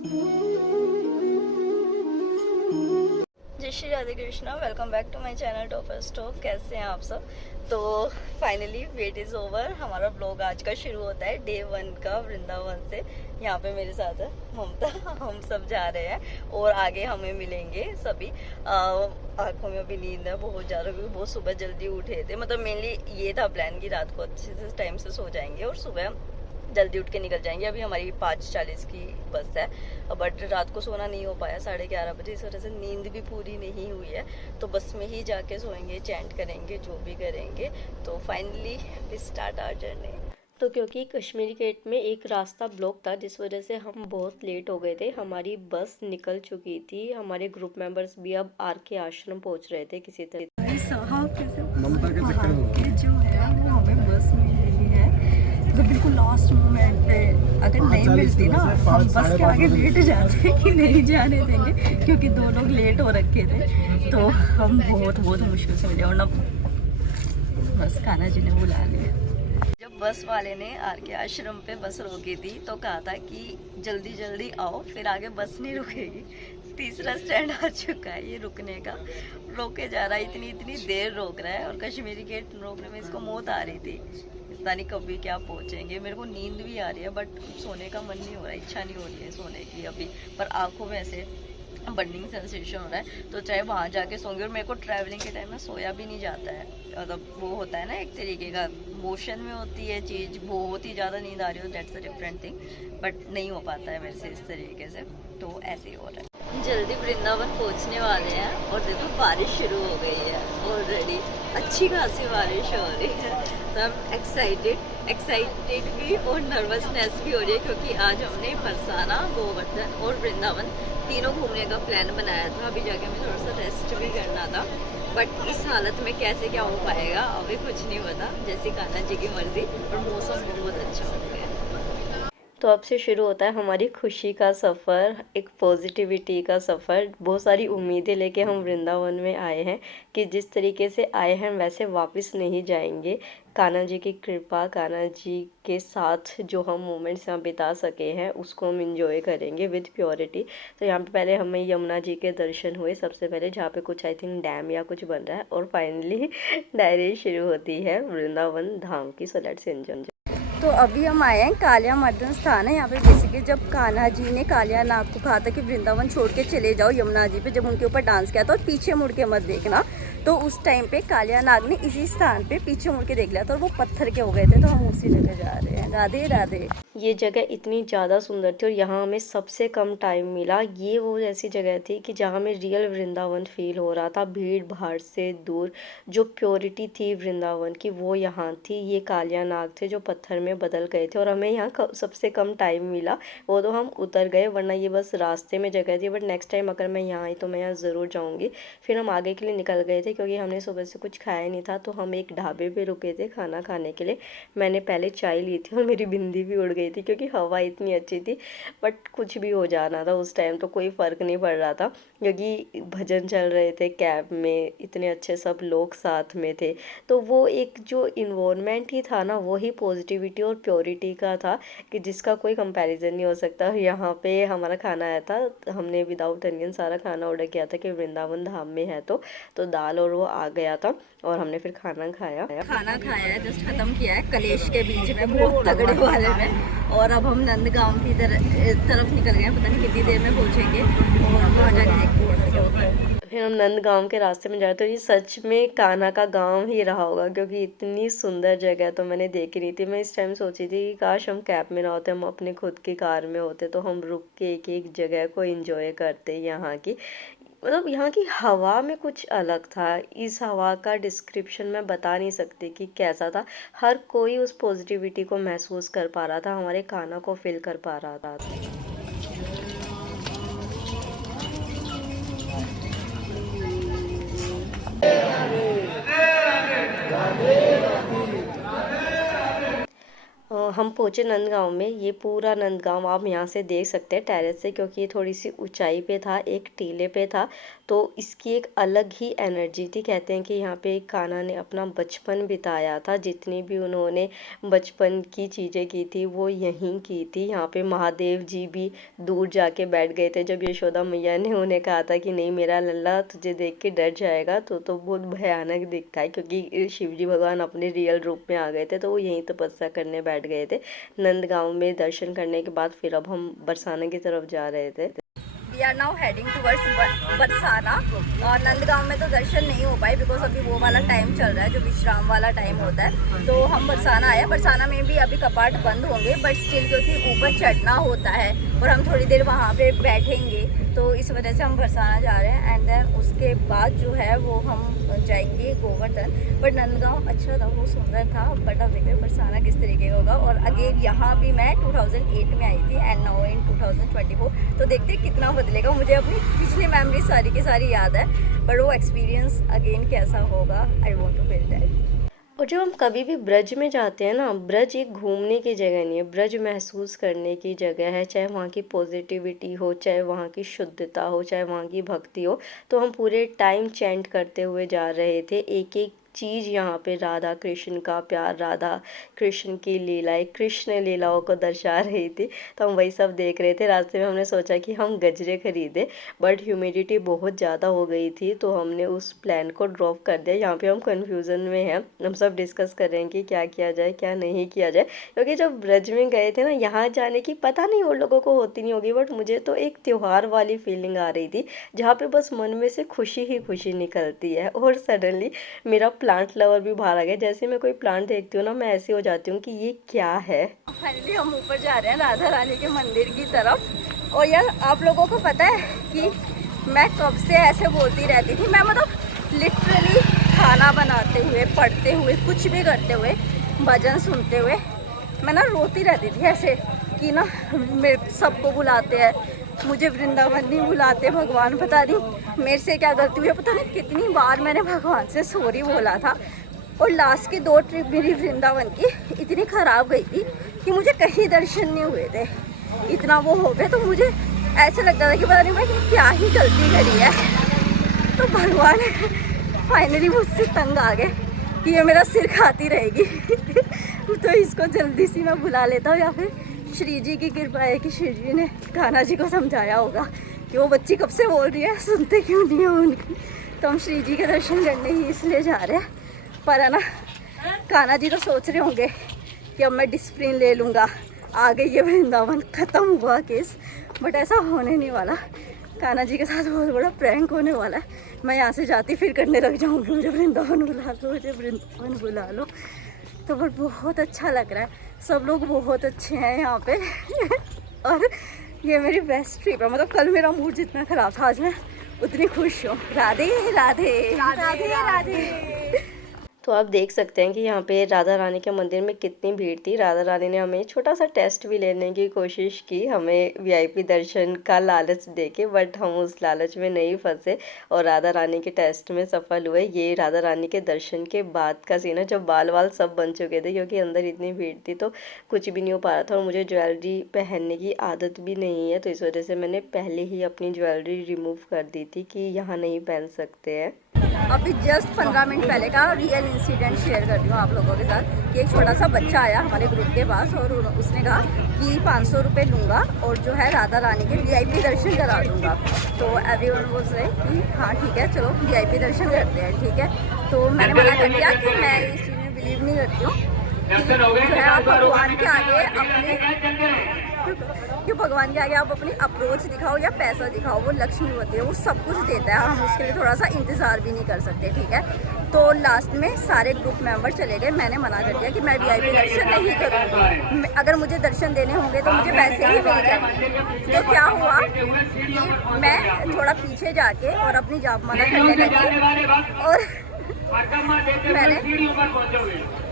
जय Shri Radhe Krishna, welcome back to my channel Topper Stock. कैसे हैं आप सब? तो फाइनली वेट इज़ ओवर। हमारा ब्लॉग आज का शुरू होता है डे 1 का वृंदावन से। यहाँ पे मेरे साथ है ममता। हम सब जा रहे हैं और आगे हमें मिलेंगे सभी। आंखों में अभी नींद है बहुत ज़्यादा, क्योंकि बहुत सुबह जल्दी उठे थे। मतलब मेनली ये था प्लान कि रात को अच्छे से टाइम से सो जाएंगे और सुबह जल्दी उठ के निकल जाएंगे। अभी हमारी 5:40 की बस है, बट रात को सोना नहीं हो पाया 11:30 बजे, इस वजह से नींद भी पूरी नहीं हुई है। तो बस में ही जाके सोएंगे, चैंट करेंगे, जो भी करेंगे। तो finally we start our journey. तो क्योंकि कश्मीरी गेट में एक रास्ता ब्लॉक था, जिस वजह से हम बहुत लेट हो गए थे। हमारी बस निकल चुकी थी। हमारे ग्रुप मेंबर्स भी अब आर के आश्रम पहुंच रहे थे किसी तरह। साहब कैसे ममता के चक्कर में जो है वो हमें बस मिल रही है, तो बिल्कुल लास्ट मोमेंट पे। अगर नहीं मिलती ना, हम बस के आगे लेट जाते कि नहीं जाने देंगे, क्योंकि 2 लोग लेट हो रखे थे। तो हम बहुत मुश्किल से मिले और ना बस कान्हा जी ने बुला लिया। जब बस वाले ने आर के आश्रम पे बस रोकी थी तो कहा था कि जल्दी जल्दी आओ, फिर आगे बस नहीं रुकेगी। तीसरा स्टैंड आ चुका है ये रुकने का। रोके जा रहा है, इतनी देर रोक रहा है। और कश्मीरी गेट रोकने में इसको मौत आ रही थी। पता नहीं कभी क्या पहुंचेंगे। मेरे को नींद भी आ रही है, बट सोने का मन नहीं हो रहा है, इच्छा नहीं हो रही है सोने की अभी। पर आंखों में ऐसे बर्निंग सेंसेशन हो रहा है, तो चाहे वहाँ जाके सोंगे। और मेरे को ट्रैवलिंग के टाइम में सोया भी नहीं जाता है। मतलब वो होता है ना एक तरीके का, मोशन में होती है चीज़, बहुत ही ज़्यादा नींद आ रही हो, that's a different thing. But नहीं हो पाता है मेरे से इस तरीके से, तो ऐसे ही हो रहा है। जल्दी वृंदावन पहुंचने वाले हैं और देखो बारिश शुरू हो गई है ऑलरेडी। अच्छी खासी बारिश हो रही है, तो हम एक्साइटेड भी और नर्वसनेस भी हो रही है, क्योंकि आज हमने बरसाना, गोवर्धन और वृंदावन तीनों घूमने का प्लान बनाया था। अभी जाके हमें थोड़ा सा रेस्ट भी करना था, बट इस हालत में कैसे क्या हो पाएगा अभी कुछ नहीं पता। जैसी कान्हा जी की मर्जी। और मौसम बहुत अच्छा हो गया। तो अब से शुरू होता है हमारी खुशी का सफ़र, एक पॉजिटिविटी का सफ़र। बहुत सारी उम्मीदें लेके हम वृंदावन में आए हैं कि जिस तरीके से आए हैं वैसे वापस नहीं जाएंगे। कान्हा जी की कृपा, कान्हा जी के साथ जो हम मोमेंट्स यहाँ बिता सके हैं उसको हम इंजॉय करेंगे विद प्योरिटी। तो यहाँ पे पहले हमें यमुना जी के दर्शन हुए सबसे पहले, जहाँ पे कुछ आई थिंक डैम या कुछ बन रहा है। और फाइनली डायरी शुरू होती है वृंदावन धाम की। So let's enjoy. तो अभी हम आए हैं कालिया मर्दन स्थान है। यहाँ पे बेसिकली जब कान्हा जी ने कालिया नाग को कहा था कि वृंदावन छोड़ के चले जाओ यमुना जी पे, जब उनके ऊपर डांस किया था, और पीछे मुड़ के मत देखना, तो उस टाइम पे कालिया नाग ने इसी स्थान पे पीछे मुड़ के देख लिया था और वो पत्थर के हो गए थे। तो हम उसी जगह जा रहे हैं। राधे राधे। ये जगह इतनी ज़्यादा सुंदर थी और यहाँ हमें सबसे कम टाइम मिला। ये वो ऐसी जगह थी कि जहाँ हमें रियल वृंदावन फील हो रहा था, भीड़ भाड़ से दूर। जो प्योरिटी थी वृंदावन की वो यहाँ थी। ये कालिया नाग थे जो पत्थर में बदल गए थे और हमें यहाँ सबसे कम टाइम मिला। वो तो हम उतर गए, वरना ये बस रास्ते में जगह थी। बट नेक्स्ट टाइम अगर मैं यहाँ आई तो मैं यहाँ ज़रूर जाऊँगी। फिर हम आगे के लिए निकल गए थे, क्योंकि हमने सुबह से कुछ खाया नहीं था। तो हम एक ढाबे पे रुके थे खाना खाने के लिए। मैंने पहले चाय ली थी और मेरी बिंदी भी उड़ गई थी, क्योंकि हवा इतनी अच्छी थी। बट कुछ भी हो जाना था उस टाइम, तो कोई फ़र्क नहीं पड़ रहा था, क्योंकि भजन चल रहे थे कैब में, इतने अच्छे सब लोग साथ में थे। तो वो एक जो इन्वायरमेंट ही था ना, वही पॉजिटिविटी और प्योरिटी का था कि जिसका कोई कंपैरिजन नहीं हो सकता। यहाँ पे हमारा खाना आया था, हमने विदाउट अनियन सारा खाना ऑर्डर किया था कि वृंदावन धाम में है। तो दाल और वो आ गया था और हमने फिर खाना खाया है, जस्ट खत्म किया है कलेश के बीच में, बहुत तगड़े वाले में। और अब हम नंदगांव की तरफ निकल गए हैं, पता नहीं कितनी देर में पहुँचेंगे और वहाँ जाके देखते हैं कैसे क्या होता है। फिर हम नंदगांव के रास्ते में जा रहे थे। ये सच में कान्हा का गांव ही रहा होगा, क्योंकि इतनी सुंदर जगह तो मैंने देखी नहीं थी। मैं इस टाइम सोची थी कि काश हम कैब में ना होते, हम अपने खुद की कार में होते, तो हम रुक के एक एक जगह को एंजॉय करते यहाँ की। मतलब यहाँ की हवा में कुछ अलग था। इस हवा का डिस्क्रिप्शन मैं बता नहीं सकती कि कैसा था। हर कोई उस पॉजिटिविटी को महसूस कर पा रहा था, हमारे कान्हा को फील कर पा रहा था। हम हम पहुँचे नंदगांव में। ये पूरा नंदगांव आप यहाँ से देख सकते हैं टेरेस से, क्योंकि ये थोड़ी सी ऊंचाई पे था, एक टीले पे था, तो इसकी एक अलग ही एनर्जी थी। कहते हैं कि यहाँ पे कान्हा ने अपना बचपन बिताया था, जितनी भी उन्होंने बचपन की चीज़ें की थी वो यहीं की थी। यहाँ पे महादेव जी भी दूर जाके बैठ गए थे जब यशोदा मैया ने उन्हें कहा था कि नहीं मेरा लल्ला तुझे देख के डर जाएगा, तो बहुत भयानक दिखता है, क्योंकि शिव जी भगवान अपने रियल रूप में आ गए थे, तो वो यहीं तपस्या करने बैठ गए थे। नंदगांव में दर्शन करने के बाद फिर अब हम बरसाना की तरफ जा रहे थे। We are now heading towards Barsana. और नंदगांव में तो दर्शन नहीं हो पाए बिकॉज अभी वो वाला टाइम चल रहा है जो विश्राम वाला टाइम होता है, तो हम बरसाना आए। बरसाना में भी अभी कपाट बंद होंगे, बट स्टिल क्योंकि ऊपर चढ़ना होता है और हम थोड़ी देर वहाँ पे बैठेंगे, तो इस वजह से हम बरसाना जा रहे हैं। एंड देन उसके बाद जो है वो हम जाएंगे गोवर्धन। बट नंदगांव अच्छा था, वो सुंदर था, बट अब देखिए बरसाना किस तरीके का होगा। और अगेन यहाँ भी मैं 2008 में आई थी एंड नाउ इन 2024, तो देखते कितना बदलेगा। मुझे अपनी पिछली मेमोरी सारी की सारी याद है, पर वो एक्सपीरियंस अगेन कैसा होगा, I want to feel that. और जब हम कभी भी ब्रज में जाते हैं ना, ब्रज एक घूमने की जगह नहीं है, ब्रज महसूस करने की जगह है। चाहे वहाँ की पॉजिटिविटी हो, चाहे वहाँ की शुद्धता हो, चाहे वहाँ की भक्ति हो, तो हम पूरे टाइम चैंट करते हुए जा रहे थे। एक एक चीज़ यहाँ पे राधा कृष्ण का प्यार, राधा कृष्ण की लीलाएं, कृष्ण लीलाओं को दर्शा रही थी, तो हम वही सब देख रहे थे। रास्ते में हमने सोचा कि हम गजरे खरीदे, बट ह्यूमिडिटी बहुत ज़्यादा हो गई थी, तो हमने उस प्लान को ड्रॉप कर दिया। यहाँ पे हम कन्फ्यूज़न में हैं, हम सब डिस्कस कर रहे हैं कि क्या किया जाए क्या नहीं किया जाए, क्योंकि जब ब्रज में गए थे ना, यहाँ जाने की पता नहीं और लोगों को होती नहीं होगी, बट मुझे तो एक त्यौहार वाली फीलिंग आ रही थी, जहाँ पे बस मन में से खुशी ही खुशी निकलती है। और सडनली मेरा प्लांट लवर भी बाहर आ गया। जैसे मैं कोई प्लांट देखती हूँ ना, मैं ऐसी हो जाती हूँ कि ये क्या है। फाइनली हम ऊपर जा रहे हैं राधा रानी के मंदिर की तरफ। और यार आप लोगों को पता है कि मैं कब से ऐसे बोलती रहती थी, मैं मतलब लिटरली खाना बनाते हुए, पढ़ते हुए, कुछ भी करते हुए, भजन सुनते हुए मैं ना रोती रहती थी ऐसे कि ना मेरे सबको बुलाते हैं, मुझे वृंदावन नहीं बुलाते भगवान, पता नहीं मेरे से क्या गलती हुई है। पता नहीं कितनी बार मैंने भगवान से सॉरी बोला था। और लास्ट की 2 ट्रिप मेरी वृंदावन की इतनी ख़राब गई थी कि मुझे कहीं दर्शन नहीं हुए थे, इतना वो हो गया। तो मुझे ऐसे लगता था कि पता नहीं मैं क्या ही गलती करी है। तो भगवान फाइनली मुझसे तंग आ गए कि ये मेरा सिर खाती रहेगी तो इसको जल्दी सी मैं बुला लेता हूँ, या फिर श्री जी की कृपा है कि श्री जी ने कान्हा जी को समझाया होगा कि वो बच्ची कब से बोल रही है, सुनते क्यों नहीं है उनकी। तो हम श्री जी के दर्शन करने ही इसलिए जा रहे हैं। पर है ना, कान्हा जी तो सोच रहे होंगे कि अब मैं डिसिप्लिन ले लूँगा, आ गई ये वृंदावन, ख़त्म हुआ केस, बट ऐसा होने नहीं वाला। कान्हा जी के साथ बहुत बड़ा प्रैंक होने वाला है। मैं यहाँ से जाती फिर करने लग जाऊँगी, मुझे वृंदावन बुला लो, मुझे वृंदावन बुला लो। तो बट बहुत अच्छा लग रहा है, सब लोग बहुत अच्छे हैं यहाँ पे और ये मेरी बेस्ट ट्रिप है। मतलब कल मेरा मूड जितना ख़राब था, आज मैं उतनी खुश हूँ। राधे राधे राधे राधे। तो आप देख सकते हैं कि यहाँ पे राधा रानी के मंदिर में कितनी भीड़ थी। राधा रानी ने हमें छोटा सा टेस्ट भी लेने की कोशिश की, हमें वीआईपी दर्शन का लालच देके, बट हम उस लालच में नहीं फंसे और राधा रानी के टेस्ट में सफल हुए। ये राधा रानी के दर्शन के बाद का सीन है, जब बाल वाल सब बन चुके थे, क्योंकि अंदर इतनी भीड़ थी तो कुछ भी नहीं हो पा रहा था। और मुझे ज्वेलरी पहनने की आदत भी नहीं है, तो इस वजह से मैंने पहले ही अपनी ज्वेलरी रिमूव कर दी थी कि यहाँ नहीं पहन सकते हैं। अभी जस्ट 15 मिनट पहले का रियल इंसिडेंट शेयर कर रही हूँ आप लोगों के साथ कि एक छोटा सा बच्चा आया हमारे ग्रुप के पास और उसने कहा कि 500 रुपये लूँगा और जो है राधा रानी के वीआईपी दर्शन करा दूँगा। तो एवरीवन बोल रहे कि हाँ ठीक है चलो वीआईपी दर्शन करते हैं, ठीक है। तो मैंने मना कर दिया कि मैं इस चीज़ में बिलीव नहीं करती हूँ कि आप भगवान के आगे आप अपनी अप्रोच दिखाओ या पैसा दिखाओ, वो लक्ष्मी होती है, वो सब कुछ देता है, हम उसके लिए थोड़ा सा इंतज़ार भी नहीं कर सकते, ठीक है। तो लास्ट में सारे ग्रुप मेंबर चले गए, मैंने मना कर दिया कि मैं वीआईपी दर्शन नहीं करूँगी, अगर मुझे दर्शन देने होंगे तो मुझे पैसे ही मिल जाएंगे। तो क्या हुआ कि मैं थोड़ा पीछे जाके और अपनी जापमाला करने लगी और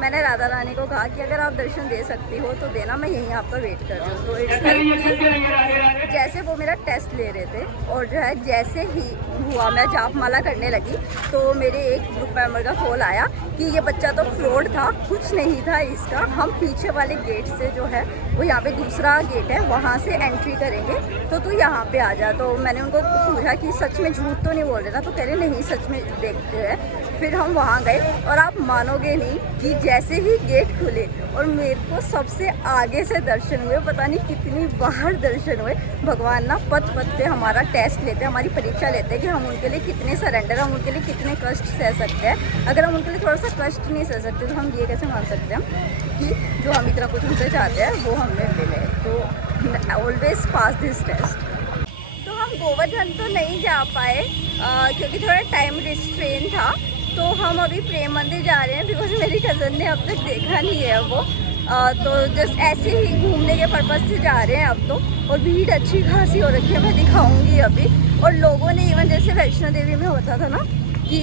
मैंने राधा रानी को कहा कि अगर आप दर्शन दे सकती हो तो देना, मैं यहीं आपका वेट कर रही हूँ। तो इट्स जैसे वो मेरा टेस्ट ले रहे थे और जो है जैसे ही हुआ मैं जाप माला करने लगी तो मेरे एक ग्रुप मेंबर का कॉल आया कि ये बच्चा तो फ्रॉड था, कुछ नहीं था इसका, हम पीछे वाले गेट से जो है वो यहाँ पे दूसरा गेट है वहाँ से एंट्री करेंगे तो तू यहाँ पे आ जा। तो मैंने उनको पूछा कि सच में झूठ तो नहीं बोल रहे ना, तो कह रहे नहीं सच में देखते हैं। फिर हम वहाँ गए और आप मानोगे नहीं कि जैसे ही गेट खुले और मेरे को सबसे आगे से दर्शन हुए, पता नहीं कितनी बार दर्शन हुए। भगवान ना पथ पथ पे हमारा टेस्ट लेते हैं, हमारी परीक्षा लेते हैं कि हम उनके लिए कितने सरेंडर, हम उनके लिए कितने कष्ट सह सकते हैं। अगर हम उनके लिए थोड़ा सा कष्ट नहीं सह सकते तो हम ये कैसे मान सकते हैं कि जो हम इतना कुछ उनसे चाहते हैं वो हमें मिले। तो ऑलवेज पास दिस टेस्ट। तो हम गोवर्धन तो नहीं जा पाए क्योंकि थोड़ा टाइम रिस्ट्रेन था, तो हम अभी प्रेम मंदिर जा रहे हैं बिकॉज मेरी कज़न ने अब तक देखा नहीं है वो। तो जस्ट ऐसे ही घूमने के पर्पज़ से जा रहे हैं अब तो। और भीड़ अच्छी खासी हो रखी है, मैं दिखाऊंगी अभी। और लोगों ने इवन जैसे वैष्णो देवी में होता था ना कि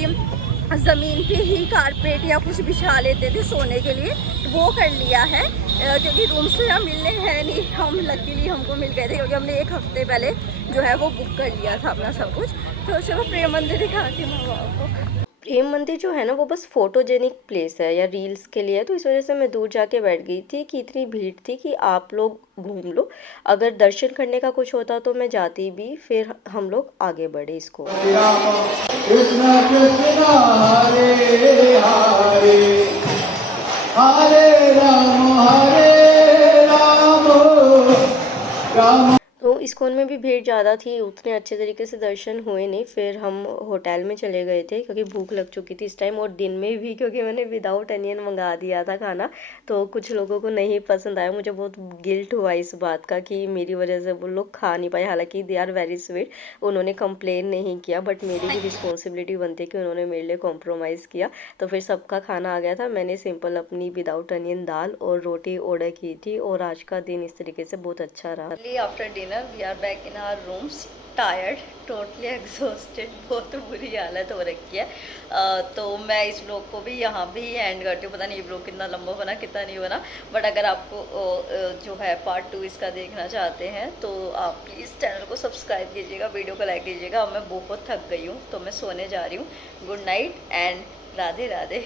ज़मीन पे ही कारपेट या कुछ बिछा लेते थे सोने के लिए, वो कर लिया है क्योंकि रूम से हम मिलने हैं नहीं। हम लकीली हमको मिल गए थे क्योंकि हमने एक हफ्ते पहले जो है वो बुक कर लिया था अपना सब कुछ। तो चलो प्रेम मंदिर दिखाती हूँ आपको। प्रेम मंदिर जो है ना वो बस फोटोजेनिक प्लेस है या रील्स के लिए, तो इस वजह से मैं दूर जाके बैठ गई थी कि इतनी भीड़ थी कि आप लोग घूम लो। अगर दर्शन करने का कुछ होता तो मैं जाती भी, फिर हम लोग आगे बढ़े इसको। कृष्ण कृष्ण हरे हरे हरे राम राम। तो इस्कॉन में भी भीड़ ज़्यादा थी, उतने अच्छे तरीके से दर्शन हुए नहीं। फिर हम होटल में चले गए थे क्योंकि भूख लग चुकी थी इस टाइम, और दिन में भी क्योंकि मैंने विदाउट अनियन मंगा दिया था खाना, तो कुछ लोगों को नहीं पसंद आया। मुझे बहुत गिल्ट हुआ इस बात का कि मेरी वजह से वो लोग खा नहीं पाए। हालांकि दे आर वेरी स्वीट, उन्होंने कंप्लेन नहीं किया, बट मेरी भी रिस्पॉन्सिबिलिटी बनती है कि उन्होंने मेरे लिए कॉम्प्रोमाइज़ किया। तो फिर सबका खाना आ गया था, मैंने सिंपल अपनी विदाउट अनियन दाल और रोटी ऑर्डर की थी, और आज का दिन इस तरीके से बहुत अच्छा रहा। After dinner we are back in our rooms, tired, totally exhausted, बहुत बुरी हालत हो रखी है। तो मैं इस ब्लॉग को भी यहाँ भी एंड करती हूँ। पता नहीं ये ब्लॉग कितना लंबा बना कितना नहीं बना, बट अगर आपको जो है पार्ट 2 इसका देखना चाहते हैं तो आप प्लीज़ चैनल को सब्सक्राइब कीजिएगा, वीडियो को लाइक कीजिएगा। अब मैं बहुत थक गई हूँ तो मैं सोने जा रही हूँ। Good night and Radhe Radhe.